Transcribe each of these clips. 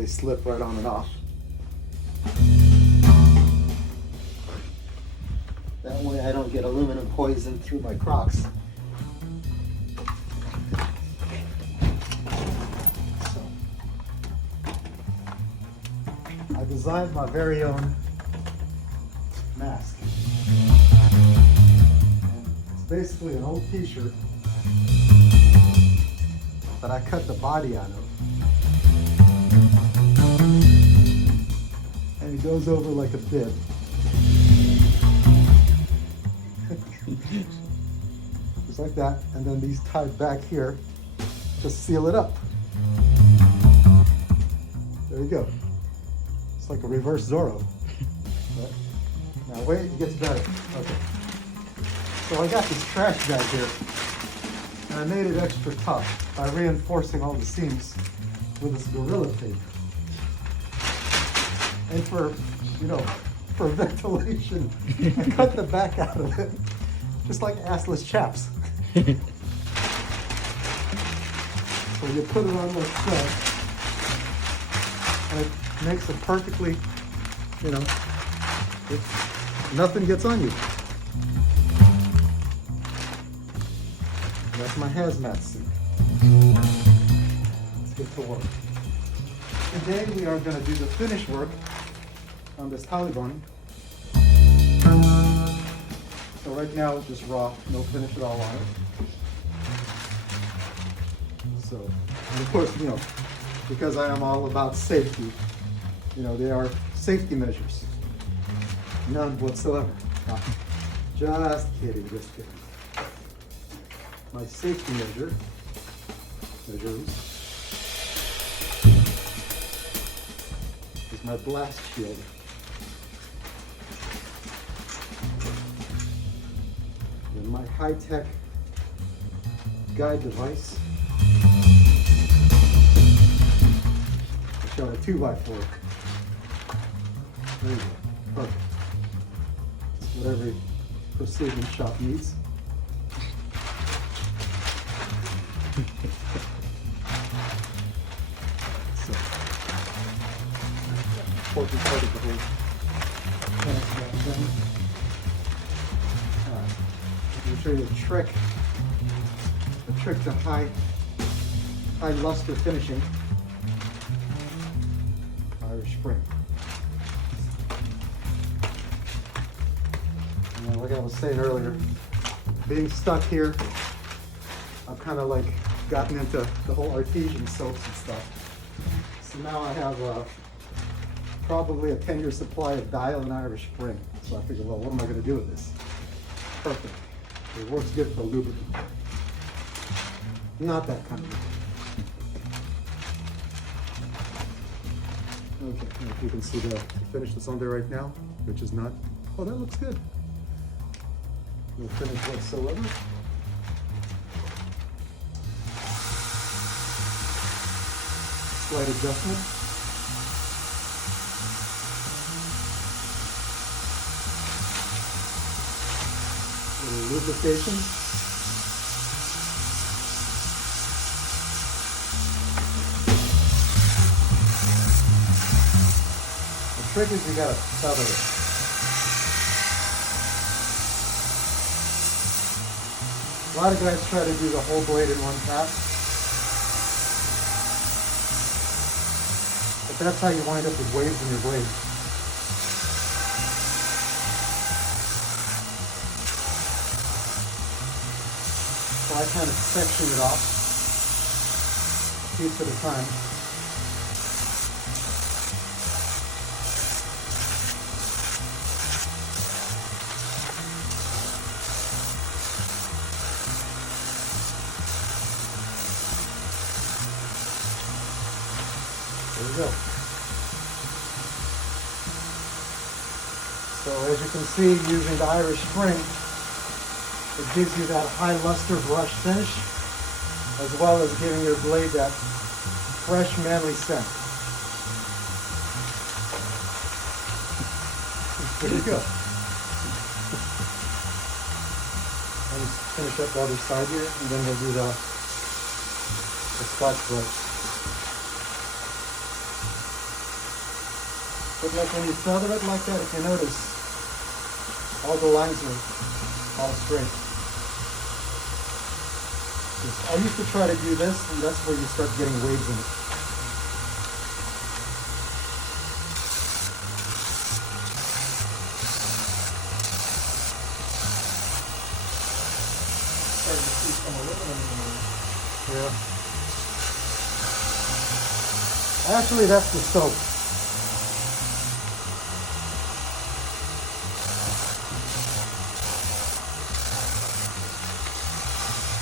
they slip right on and off. That way I don't get aluminum poison through my Crocs. So, I designed my very own mask. And it's basically an old t-shirt that I cut the body out of. And it goes over like a bib. Just like that, and then these tied back here just seal it up. There you go. It's like a reverse Zorro. But now wait, it gets better. Okay. So I got this trash bag here, and I made it extra tough by reinforcing all the seams with this Gorilla Tape. And for, you know, for ventilation, I cut the back out of it. Just like assless chaps. So you put it on the thread, and it makes it perfectly, you know, nothing gets on you. That's my hazmat suit. Let's get to work. Today we are going to do the finish work on this Talibong. So right now it's just raw, no finish at all on it. So, and of course, you know, because I am all about safety, you know, they are safety measures. None whatsoever. Just kidding, just kidding. My safety measures is my blast shield. And my high-tech guide device. I shot a 2x4. There you go. Perfect. That's what every precision shop needs. So, important part of the whole thing. Let me show you the trick to high luster finishing. Irish Spring. And like I was saying earlier, being stuck here, I've kind of like gotten into the whole artesian soaps and stuff. So now I have probably a 10-year supply of Dial and Irish Spring. So I figured, well, what am I going to do with this? Perfect. It works good for lubricant. Not that kind of lubricant. Okay, if you can see the finish that's on there right now, which is not, oh, that looks good. No finish whatsoever. Slight adjustment. Little lubrication. The trick is you gotta feather it. A lot of guys try to do the whole blade in one pass. But that's how you wind up with waves in your blade. So I kind of section it off, a piece at a time. There we go. So as you can see, using the Irish Spring, it gives you that high luster brush finish, as well as giving your blade that fresh, manly scent. There you go. And finish up the other side here, and then we'll do the Scotch brush. But like when you feather it like that, if you notice, all the lines are all straight. I used to try to do this, and that's where you start getting waves in it. Starting to see some aluminum in there. Yeah. Actually, that's the soap.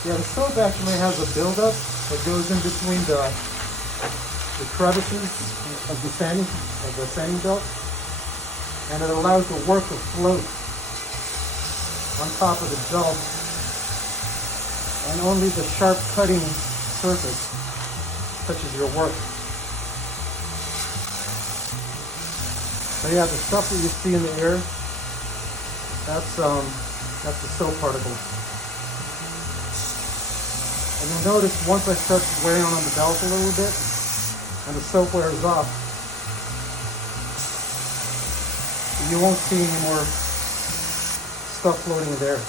Yeah, the soap actually has a buildup that goes in between the crevices of the sanding belt, and it allows the work to float on top of the belt, and only the sharp cutting surface touches your work. So yeah, the stuff that you see in the air, that's the soap particle. And you'll notice once I start wearing on the belt a little bit, and the soap wears off, you won't see any more stuff floating in there.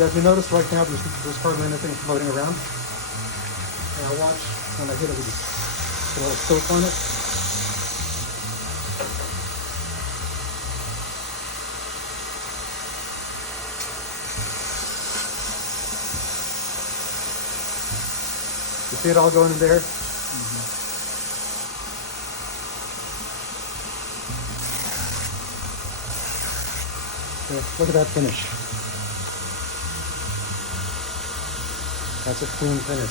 Yeah, if you notice right now, there's hardly anything floating around. Now watch when I hit it with a little soap on it. You see it all going in there? Yeah, look at that finish. That's a clean finish.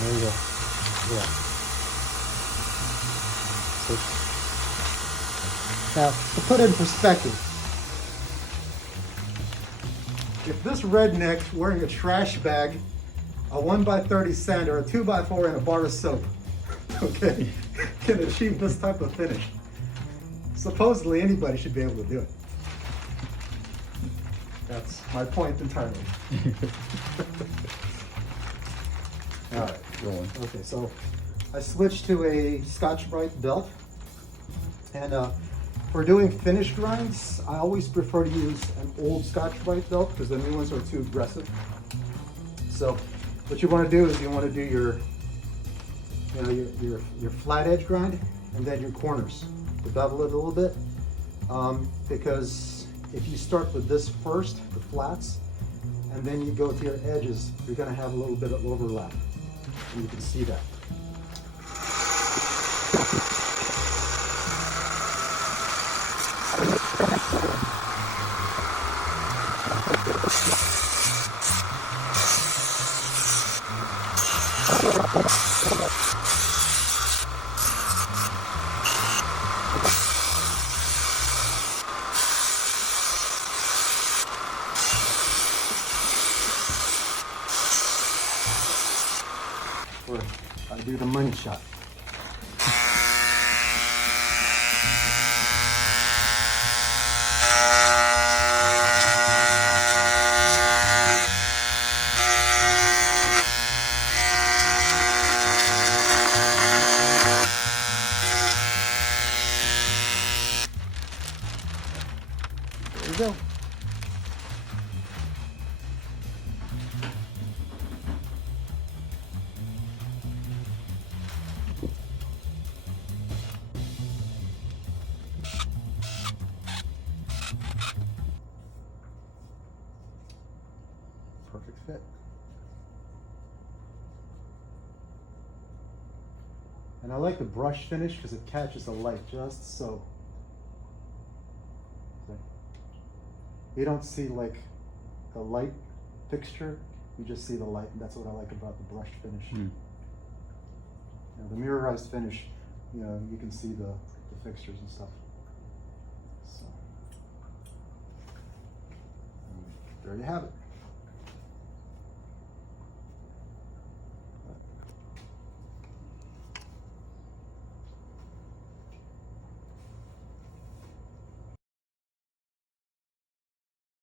There you go. Yeah. So, now, to put it in perspective, if this redneck wearing a trash bag, a 1x30 sander, a 2x4, and a bar of soap, okay, can achieve this type of finish, supposedly anybody should be able to do it. That's my point entirely. All right, rolling. Okay, so I switched to a Scotch-Brite belt, and for doing finish grinds, I always prefer to use an old Scotch-Brite belt because the new ones are too aggressive. So what you want to do is you want to do your flat edge grind and then your corners to bevel it a little bit, because if you start with this first, the flats, and then you go to your edges, you're going to have a little bit of overlap, and you can see that. Where I do the money shot. There you go. Perfect fit. And I like the brush finish because it catches the light just so. You don't see like the light fixture, you just see the light, and that's what I like about the brush finish. You know, the mirrorized finish, you know, you can see the fixtures and stuff. So, there you have it.